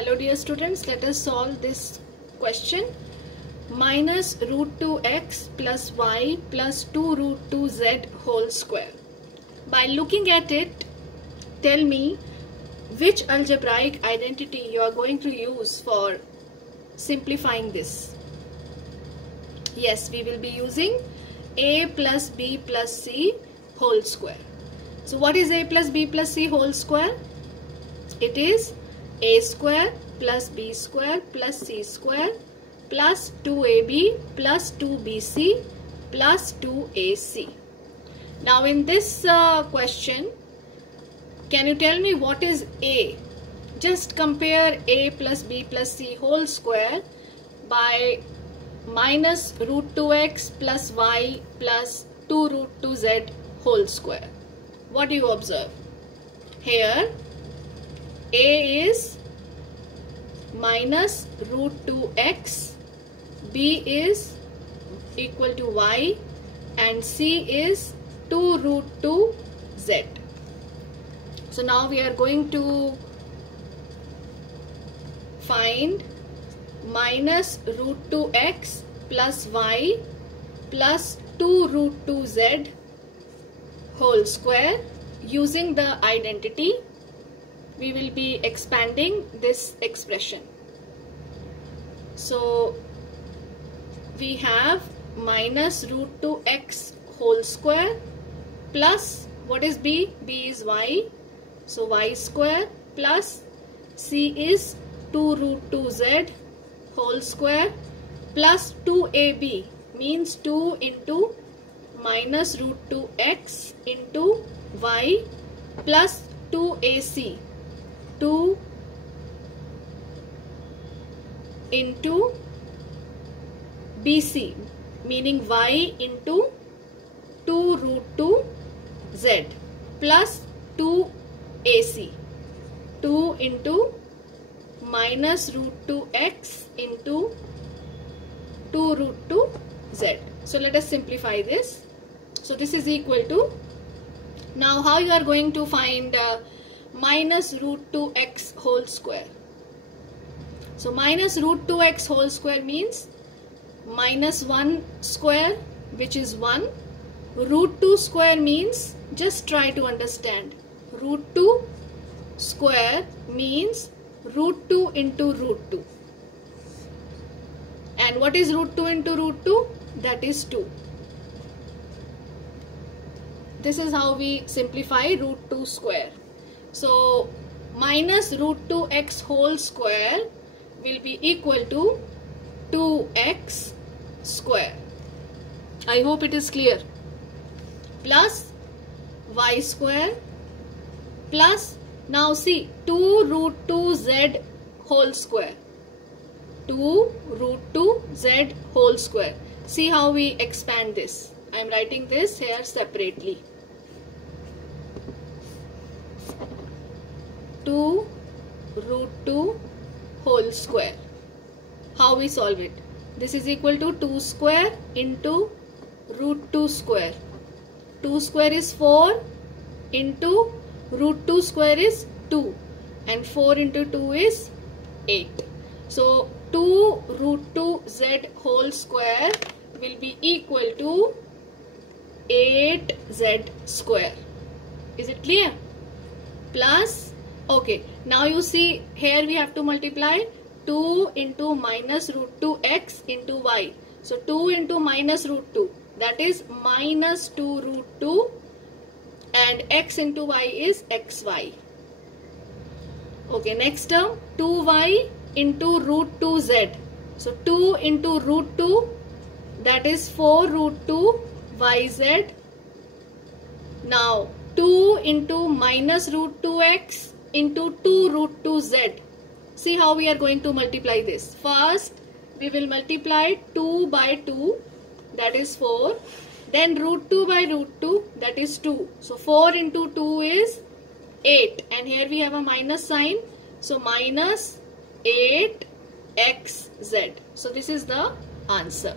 Hello dear students, let us solve this question. Minus root 2x plus y plus 2 root 2z whole square. By looking at it, tell me which algebraic identity you are going to use for simplifying this. Yes, we will be using a plus b plus c whole square. So what is a plus b plus c whole square? It is a square plus b square plus c square plus 2ab plus 2bc plus 2ac. Now in this question, can you tell me what is a? Just compare a plus b plus c whole square by minus root 2x plus y plus 2 root 2z whole square. What do you observe? Here a is minus root 2x, b is equal to y, and c is 2 root 2z. So now we are going to find minus root 2x plus y plus 2 root 2z whole square. Using the identity, we will be expanding this expression. So we have minus root 2x whole square plus, what is b? b is y, so y square plus c is 2 root 2z whole square plus 2ab means 2 into minus root 2x into y plus 2ac, 2 into bc meaning y into 2 root 2z plus 2ac, 2 into minus root 2x into 2 root 2z. So let us simplify this. So this is equal to, now how you are going to find minus root 2x whole square? So minus root 2x whole square means minus 1 square, which is 1. Root 2 square means, just try to understand, root 2 square means root 2 into root 2. And what is root 2 into root 2? That is 2. This is how we simplify root 2 square. So minus root 2x whole square will be equal to 2x square. I hope it is clear. Plus y square plus, now see, 2 root 2z whole square. 2 root 2z whole square. See how we expand this. I am writing this here separately. 2 root 2 whole square. How we solve it? This is equal to 2 square into root 2 square. 2 square is 4 into root 2 square is 2, and 4 into 2 is 8. So 2 root 2z whole square will be equal to 8z square. Is it clear? Plus, okay, now you see here we have to multiply 2 into minus root 2x into y. So 2 into minus root 2, that is minus 2 root 2, and x into y is xy. Okay, next term 2y into root 2z. So 2 into root 2, that is 4 root 2 yz. Now 2 into minus root 2x into 2 root 2z. See how we are going to multiply this. First we will multiply 2 by 2, that is 4. Then root 2 by root 2, that is 2. So 4 into 2 is 8. And here we have a minus sign. So minus 8xz. So this is the answer.